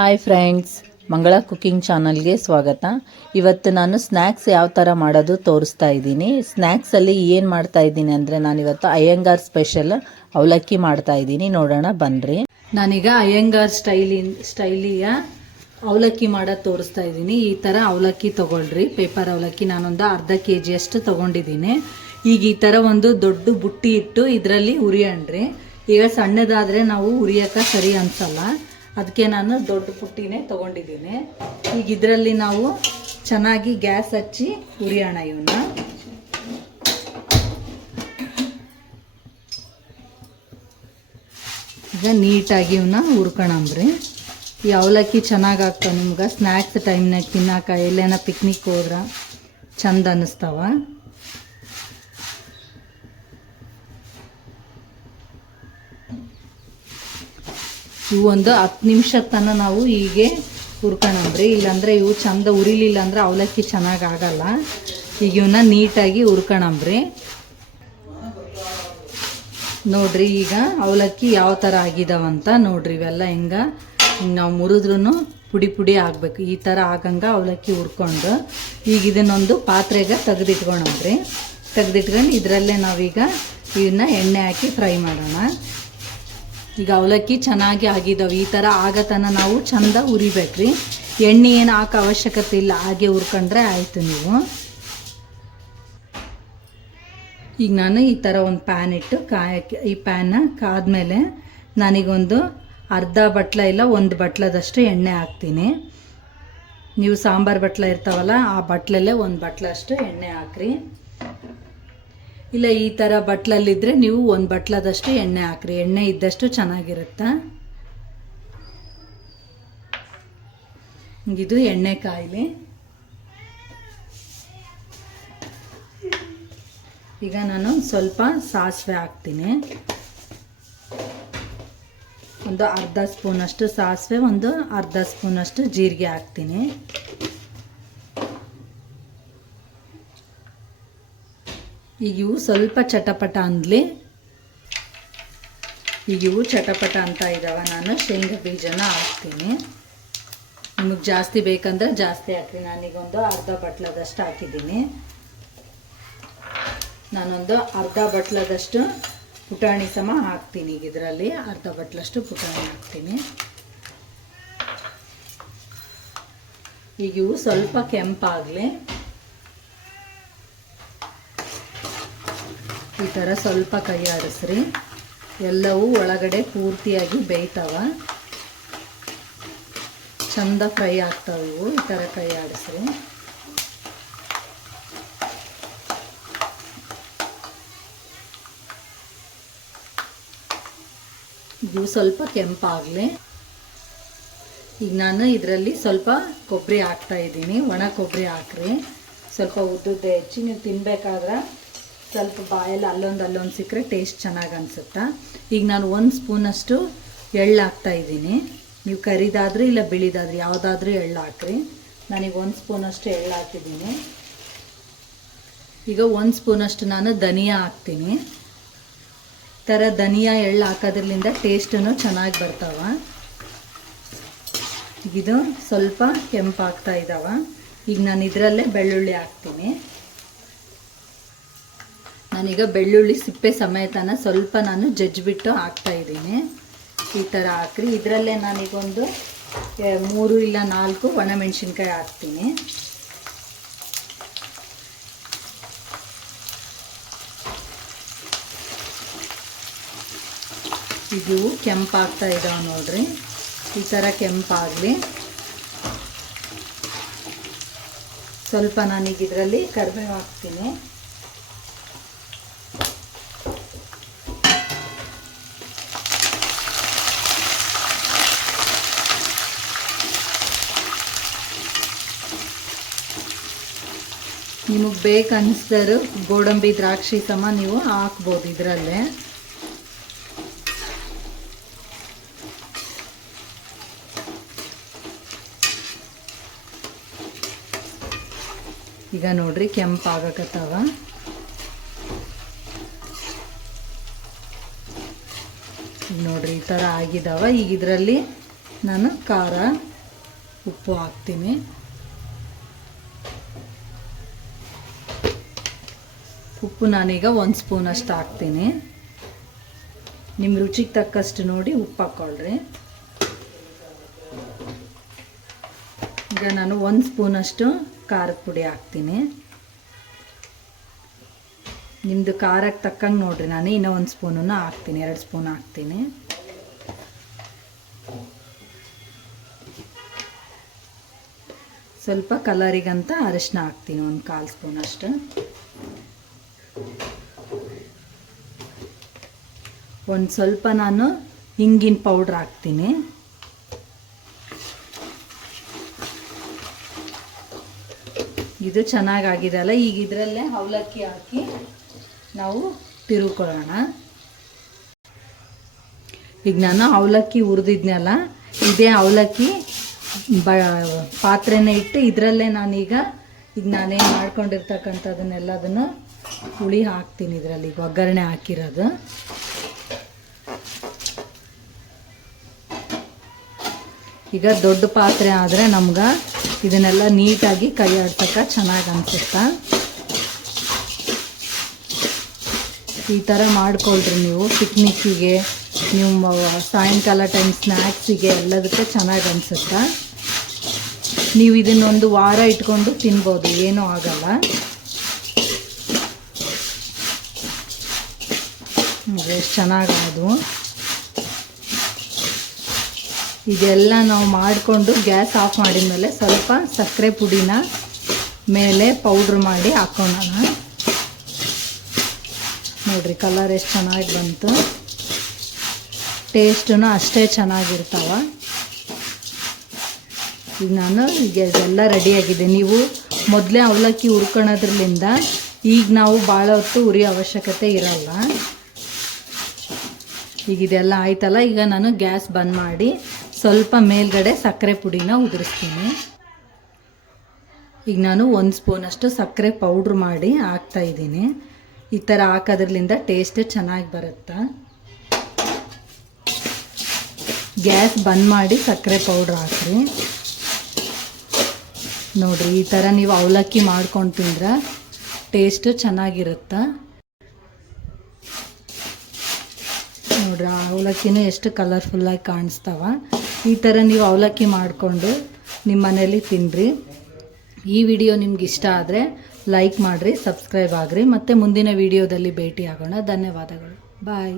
Hi friends, ಮಂಗಳ cooking ಚಾನಲ್ಗೆ ಸ್ವಾಗತ. ಇವತ್ತು ನಾನು ಸ್ನ್ಯಾಕ್ಸ್ ಯಾವ ಥರ ಮಾಡೋದು ತೋರಿಸ್ತಾ ಇದ್ದೀನಿ. ಸ್ನ್ಯಾಕ್ಸಲ್ಲಿ ಏನು ಮಾಡ್ತಾ ಇದ್ದೀನಿ ಅಂದರೆ ನಾನಿವತ್ತು ಅಯ್ಯಂಗಾರ್ ಸ್ಪೆಷಲ್ ಅವಲಕ್ಕಿ ಮಾಡ್ತಾ ಇದ್ದೀನಿ. ನೋಡೋಣ ಬನ್ನಿರಿ. ನಾನೀಗ ಅಯ್ಯಂಗಾರ್ ಸ್ಟೈಲಿಯ ಅವಲಕ್ಕಿ ಮಾಡೋದು ತೋರಿಸ್ತಾ ಇದ್ದೀನಿ. ಈ ಥರ ಅವಲಕ್ಕಿ ತೊಗೊಳ್ರಿ, ಪೇಪರ್ ಅವಲಕ್ಕಿ. ನಾನೊಂದು ಅರ್ಧ kg ಅಷ್ಟು ತೊಗೊಂಡಿದ್ದೀನಿ. ಈಗ ಈ ಥರ ಒಂದು ದೊಡ್ಡ ಬುಟ್ಟಿ ಇಟ್ಟು ಇದರಲ್ಲಿ ಹುರಿಯಣ್ರಿ. ಈಗ ಸಣ್ಣದಾದರೆ ನಾವು ಹುರಿಯೋಕೆ ಸರಿ ಅನಿಸಲ್ಲ, ಅದಕ್ಕೆ ನಾನು ದೊಡ್ಡ ಪುಟ್ಟಿನೇ ತೊಗೊಂಡಿದ್ದೀನಿ. ಈಗ ಇದರಲ್ಲಿ ನಾವು ಚೆನ್ನಾಗಿ ಗ್ಯಾಸ್ ಹಚ್ಚಿ ಹುರಿಯೋಣ ಇವನ್ನ. ಈಗ ನೀಟಾಗಿ ಇವನ್ನ ಹುರ್ಕೊಳಂಬ್ರಿ. ಈ ಅವಲಕ್ಕಿ ಚೆನ್ನಾಗಿ ಆಗ್ತಾವೆ ನಿಮ್ಗೆ ಸ್ನ್ಯಾಕ್ಸ್ ಟೈಮ್ನಾಗ ತಿನ್ನೋಕೆ, ಎಲ್ಲೇನ ಪಿಕ್ನಿಕ್ ಹೋದ್ರೆ ಚಂದ ಅನ್ನಿಸ್ತಾವ. ಇವು ಒಂದು 10 ನಿಮಿಷದ ತನಕ ನಾವು ಹೀಗೆ ಹುರ್ಕೊಳಂಬ್ರಿ. ಇಲ್ಲಾಂದರೆ ಇವು ಚಂದ ಉರಿಲಿಲ್ಲ ಅಂದ್ರೆ ಅವಲಕ್ಕಿ ಚೆನ್ನಾಗಿ ಆಗಲ್ಲ. ಈಗ ಇವನ್ನ ನೀಟಾಗಿ ಹುರ್ಕೊಳಂಬ್ರಿ. ನೋಡ್ರಿ ಈಗ ಅವಲಕ್ಕಿ ಯಾವ ಥರ ಆಗಿದಾವಂತ ನೋಡ್ರಿ. ಇವೆಲ್ಲ ಹಿಂಗೆ ನಾವು ಮುರಿದ್ರೂ ಪುಡಿ ಪುಡಿ ಆಗಬೇಕು. ಈ ಥರ ಆಗಂಗೆ ಅವಲಕ್ಕಿ ಹುರ್ಕೊಂಡು ಈಗ ಇದನ್ನೊಂದು ಪಾತ್ರೆಗೆ ತೆಗೆದಿಟ್ಕೊಳಂಬ್ರಿ. ತೆಗೆದಿಟ್ಕೊಂಡು ಇದರಲ್ಲೇ ನಾವೀಗ ಇವನ್ನ ಎಣ್ಣೆ ಹಾಕಿ ಫ್ರೈ ಮಾಡೋಣ. ಈಗ ಅವಲಕ್ಕಿ ಚೆನ್ನಾಗಿ ಆಗಿದ್ದಾವೆ. ಈ ಥರ ಆಗತನ ನಾವು ಚಂದ ಹುರಿಬೇಕ್ರಿ. ಎಣ್ಣೆ ಏನು ಹಾಕೋ ಅವಶ್ಯಕತೆ ಇಲ್ಲ, ಹಾಗೆ ಹುರ್ಕೊಂಡ್ರೆ ಆಯಿತು ನೀವು. ಈಗ ನಾನು ಈ ಥರ ಒಂದು ಪ್ಯಾನ್ ಇಟ್ಟು ಕಾಯಕ್ಕೆ, ಈ ಪ್ಯಾನ್ನ ಕಾದ್ಮೇಲೆ ನಾನೀಗೊಂದು ಅರ್ಧ ಬಟ್ಲ ಇಲ್ಲ 1 ಬಟ್ಲದಷ್ಟು ಎಣ್ಣೆ ಹಾಕ್ತೀನಿ. ನೀವು ಸಾಂಬಾರು ಬಟ್ಲ ಇರ್ತಾವಲ್ಲ, ಆ ಬಟ್ಲಲ್ಲೇ 1 ಬಟ್ಲಷ್ಟು ಎಣ್ಣೆ ಹಾಕ್ರಿ. ಇಲ್ಲ ಈ ಥರ ಬಟ್ಲಲ್ಲಿದ್ದರೆ ನೀವು 1 ಬಟ್ಲದಷ್ಟು ಎಣ್ಣೆ ಹಾಕ್ರಿ. ಎಣ್ಣೆ ಇದ್ದಷ್ಟು ಚೆನ್ನಾಗಿರುತ್ತೆ. ಇದು ಎಣ್ಣೆ ಕಾಯಿಲಿ. ಈಗ ನಾನು ಸ್ವಲ್ಪ ಸಾಸಿವೆ ಹಾಕ್ತೀನಿ. ಒಂದು ಅರ್ಧ ಸ್ಪೂನಷ್ಟು ಸಾಸಿವೆ, ಒಂದು ಅರ್ಧ ಸ್ಪೂನಷ್ಟು ಜೀರಿಗೆ ಹಾಕ್ತೀನಿ. ಈಗ ಇವು ಸ್ವಲ್ಪ ಚಟಪಟ ಅಂದ್ಲಿ. ಈಗ ಇವು ಚಟಪಟ ಅಂತ ಇದ್ದಾವೆ. ನಾನು ಶೇಂಗಾ ಬೀಜನ ಹಾಕ್ತೀನಿ. ನಿಮಗೆ ಜಾಸ್ತಿ ಬೇಕಂದ್ರೆ ಜಾಸ್ತಿ ಹಾಕ್ರಿ. ನಾನೀಗೊಂದು ಅರ್ಧ ಬಟ್ಲದಷ್ಟು ಹಾಕಿದ್ದೀನಿ. ನಾನೊಂದು ಅರ್ಧ ಬಟ್ಲದಷ್ಟು ಪುಟಾಣಿ ಸಮ ಹಾಕ್ತೀನಿ. ಈಗ ಇದರಲ್ಲಿ ಅರ್ಧ ಬಟ್ಲಷ್ಟು ಪುಟಾಣಿ ಹಾಕ್ತೀನಿ. ಈಗ ಇವು ಸ್ವಲ್ಪ ಕೆಂಪಾಗಲಿ. ಈ ಥರ ಸ್ವಲ್ಪ ಕೈ ಆಡಿಸ್ರಿ. ಎಲ್ಲವೂ ಒಳಗಡೆ ಪೂರ್ತಿಯಾಗಿ ಬೇಯ್ತಾವ, ಚಂದ ಫ್ರೈ ಆಗ್ತಾವೆ ಇವು. ಈ ಥರ ಕೈ ಆಡಿಸ್ರಿ. ಇವು ಸ್ವಲ್ಪ ಕೆಂಪಾಗಲಿ. ಈಗ ನಾನು ಇದರಲ್ಲಿ ಸ್ವಲ್ಪ ಕೊಬ್ಬರಿ ಹಾಕ್ತಾ ಇದ್ದೀನಿ. ಒಣ ಕೊಬ್ಬರಿ ಹಾಕ್ರಿ. ಸ್ವಲ್ಪ ಉದ್ದುದ್ದೆ ಹೆಚ್ಚಿ ನೀವು ತಿನ್ಬೇಕಾದ್ರೆ ಸ್ವಲ್ಪ ಬಾಯಲ್ಲಿ ಅಲ್ಲೊಂದು ಸಿಕ್ಕರೆ ಟೇಸ್ಟ್ ಚೆನ್ನಾಗಿ ಅನಿಸುತ್ತಾ. ಈಗ ನಾನು 1 ಸ್ಪೂನಷ್ಟು ಎಳ್ಳು ಹಾಕ್ತಾ ಇದ್ದೀನಿ. ನೀವು ಕರಿದಾದ್ರೂ ಇಲ್ಲ ಬಿಳಿದಾದ್ರೂ ಯಾವುದಾದ್ರೂ ಎಳ್ಳು ಹಾಕ್ರಿ. ನಾನೀಗ 1 ಸ್ಪೂನಷ್ಟು ಎಳ್ಳು ಹಾಕಿದ್ದೀನಿ. ಈಗ 1 ಸ್ಪೂನಷ್ಟು ನಾನು ಧನಿಯಾ ಹಾಕ್ತೀನಿ. ಈ ಥರ ಧನಿಯಾ ಎಳ್ಳು ಹಾಕೋದ್ರಿಂದ ಟೇಸ್ಟೂ ಚೆನ್ನಾಗಿ ಬರ್ತಾವ. ಇದು ಸ್ವಲ್ಪ ಕೆಂಪಾಗ್ತಾ ಇದ್ದಾವ. ಈಗ ನಾನು ಇದರಲ್ಲೇ ಬೆಳ್ಳುಳ್ಳಿ ಹಾಕ್ತೀನಿ. ನಾನೀಗ ಬೆಳ್ಳುಳ್ಳಿ ಸಿಪ್ಪೆ ಸಮೇತನ ಸ್ವಲ್ಪ ನಾನು ಜಜ್ಜಿಬಿಟ್ಟು ಹಾಕ್ತಾ ಇದ್ದೀನಿ. ಈ ಥರ ಹಾಕ್ರಿ. ಇದರಲ್ಲೇ ನಾನೀಗೊಂದು 3 ಇಲ್ಲ 4 ಒಣಮೆಣಸಿನ್ಕಾಯಿ ಹಾಕ್ತೀನಿ. ಇದು ಕೆಂಪಾಗ್ತಾ ಇದ್ದಾವೆ ನೋಡ್ರಿ. ಈ ಥರ ಕೆಂಪಾಗಲಿ. ಸ್ವಲ್ಪ ನಾನೀಗ ಇದರಲ್ಲಿ ಕರಿಬೇವು ಹಾಕ್ತೀನಿ. ನಿಮಗೆ ಬೇಕು ಅನಿಸಿದ್ರು ಗೋಡಂಬಿ ದ್ರಾಕ್ಷಿ ಸಮ ನೀವು ಹಾಕ್ಬೋದು ಇದರಲ್ಲೇ. ಈಗ ನೋಡ್ರಿ ಕೆಂಪಾಗಕತ್ತಾವ. ನೋಡ್ರಿ ಈ ಥರ ಆಗಿದಾವ. ಈಗ ಇದರಲ್ಲಿ ನಾನು ಖಾರ ಉಪ್ಪು ಹಾಕ್ತೀನಿ. ಉಪ್ಪು ನಾನೀಗ 1 ಸ್ಪೂನಷ್ಟು ಹಾಕ್ತೀನಿ. ನಿಮ್ಮ ರುಚಿಗೆ ತಕ್ಕಷ್ಟು ನೋಡಿ ಉಪ್ಪು ಹಾಕ್ಕೊಳ್ರಿ. ಈಗ ನಾನು 1 ಸ್ಪೂನಷ್ಟು ಖಾರದ ಪುಡಿ ಹಾಕ್ತೀನಿ. ನಿಮ್ಮದು ಖಾರಕ್ಕೆ ತಕ್ಕಂಗೆ ನೋಡಿರಿ, ನಾನು ಇನ್ನೂ 1 ಸ್ಪೂನನ್ನು ಹಾಕ್ತೀನಿ, 2 ಸ್ಪೂನ್ ಹಾಕ್ತೀನಿ. ಸ್ವಲ್ಪ ಕಲರಿಗಂತ ಅರಿಶಿನ ಹಾಕ್ತೀನಿ, 1/4 ಸ್ಪೂನಷ್ಟು. ಒಂದು ಸ್ವಲ್ಪ ನಾನು ಹಿಂಗಿನ ಪೌಡ್ರ್ ಹಾಕ್ತೀನಿ. ಇದು ಚೆನ್ನಾಗಾಗಿದೆ ಅಲ್ಲ. ಈಗ ಇದರಲ್ಲೇ ಅವಲಕ್ಕಿ ಹಾಕಿ ನಾವು ತಿರುಕೊಳ್ಳೋಣ. ಈಗ ನಾನು ಅವಲಕ್ಕಿ ಹುರಿದಿದ್ನಲ್ಲ, ಇದೇ ಅವಲಕ್ಕಿ ಪಾತ್ರೆನೇ ಇಟ್ಟು ಇದರಲ್ಲೇ ನಾನೀಗ ನಾನೇನು ಮಾಡ್ಕೊಂಡಿರ್ತಕ್ಕಂಥದ್ದನ್ನೆಲ್ಲದನ್ನು ಹುಳಿ ಹಾಕ್ತೀನಿ. ಇದರಲ್ಲಿ ಒಗ್ಗರಣೆ ಹಾಕಿರೋದು. ಈಗ ದೊಡ್ಡ ಪಾತ್ರೆ ಆದರೆ ನಮ್ಗೆ ಇದನ್ನೆಲ್ಲ ನೀಟಾಗಿ ಕೈ ಆಡ್ಸಕ್ಕೆ ಚೆನ್ನಾಗಿ ಅನಿಸುತ್ತಾ. ಈ ಥರ ಮಾಡ್ಕೊಳ್ರಿ ನೀವು. ಪಿಕ್ನಿಕ್ಕಿಗೆ, ನೀವು ಸಾಯಂಕಾಲ ಟೈಮ್ ಸ್ನ್ಯಾಕ್ಸಿಗೆ ಎಲ್ಲದಕ್ಕೆ ಚೆನ್ನಾಗಿ ಅನಿಸುತ್ತಾ. ನೀವು ಇದನ್ನೊಂದು ವಾರ ಇಟ್ಕೊಂಡು ತಿನ್ಬೋದು, ಏನೂ ಆಗಲ್ಲ. ಎಷ್ಟು ಚೆನ್ನಾಗದು. ಇದೆಲ್ಲ ನಾವು ಮಾಡಿಕೊಂಡು ಗ್ಯಾಸ್ ಆಫ್ ಮಾಡಿದ ಮೇಲೆ ಸ್ವಲ್ಪ ಸಕ್ಕರೆ ಪುಡಿನ ಮೇಲೆ ಪೌಡ್ರ್ ಮಾಡಿ ಹಾಕ್ಕೊಳ್ಳೋಣ. ನೋಡಿರಿ ಕಲರ್ ಎಷ್ಟು ಚೆನ್ನಾಗಿ ಬಂತು. ಟೇಸ್ಟೂ ಅಷ್ಟೇ ಚೆನ್ನಾಗಿರ್ತಾವ. ಈಗ ನಾನು ಇದೆಲ್ಲ ರೆಡಿಯಾಗಿದೆ. ನೀವು ಮೊದಲೇ ಅವಲಕ್ಕಿ ಹುರ್ಕೊಳ್ಳೋದ್ರಲ್ಲಿಂದ ಈಗ ನಾವು ಭಾಳ ಹೊತ್ತು ಉರಿಯೋ ಅವಶ್ಯಕತೆ ಇರಲ್ಲ. ಈಗ ಇದೆಲ್ಲ ಆಯ್ತಲ್ಲ. ಈಗ ನಾನು ಗ್ಯಾಸ್ ಬಂದ್ ಮಾಡಿ ಸ್ವಲ್ಪ ಮೇಲ್ಗಡೆ ಸಕ್ಕರೆ ಪುಡಿನ ಉದುರಿಸ್ತೀನಿ. ಈಗ ನಾನು 1 ಸ್ಪೂನಷ್ಟು ಸಕ್ಕರೆ ಪೌಡ್ರ್ ಮಾಡಿ ಹಾಕ್ತಾಯಿದ್ದೀನಿ. ಈ ಥರ ಹಾಕೋದ್ರಲ್ಲಿಂದ ಟೇಸ್ಟ್ ಚೆನ್ನಾಗಿ ಬರುತ್ತೆ. ಗ್ಯಾಸ್ ಬಂದ್ ಮಾಡಿ ಸಕ್ಕರೆ ಪೌಡ್ರ್ ಹಾಕ್ರಿ. ನೋಡಿರಿ ಈ ಥರ ನೀವು ಅವಲಕ್ಕಿ ಮಾಡ್ಕೊಂಡು ತಿಂದ್ರೆ ಟೇಸ್ಟು ಚೆನ್ನಾಗಿರುತ್ತೆ. ನೋಡ್ರಿ ಅವಲಕ್ಕಿನೂ ಎಷ್ಟು ಕಲರ್ಫುಲ್ಲಾಗಿ ಕಾಣಿಸ್ತಾವ. ಈ ಥರ ನೀವು ಅವಲಕ್ಕಿ ಮಾಡಿಕೊಂಡು ನಿಮ್ಮ ಮನೇಲಿ ತಿನ್ನಿರಿ. ಈ ವಿಡಿಯೋ ನಿಮ್ಗೆ ಇಷ್ಟ ಆದರೆ ಲೈಕ್ ಮಾಡಿರಿ, ಸಬ್ಸ್ಕ್ರೈಬ್ ಆಗಿರಿ. ಮತ್ತು ಮುಂದಿನ ವಿಡಿಯೋದಲ್ಲಿ ಭೇಟಿ ಆಗೋಣ. ಧನ್ಯವಾದಗಳು. ಬಾಯ್.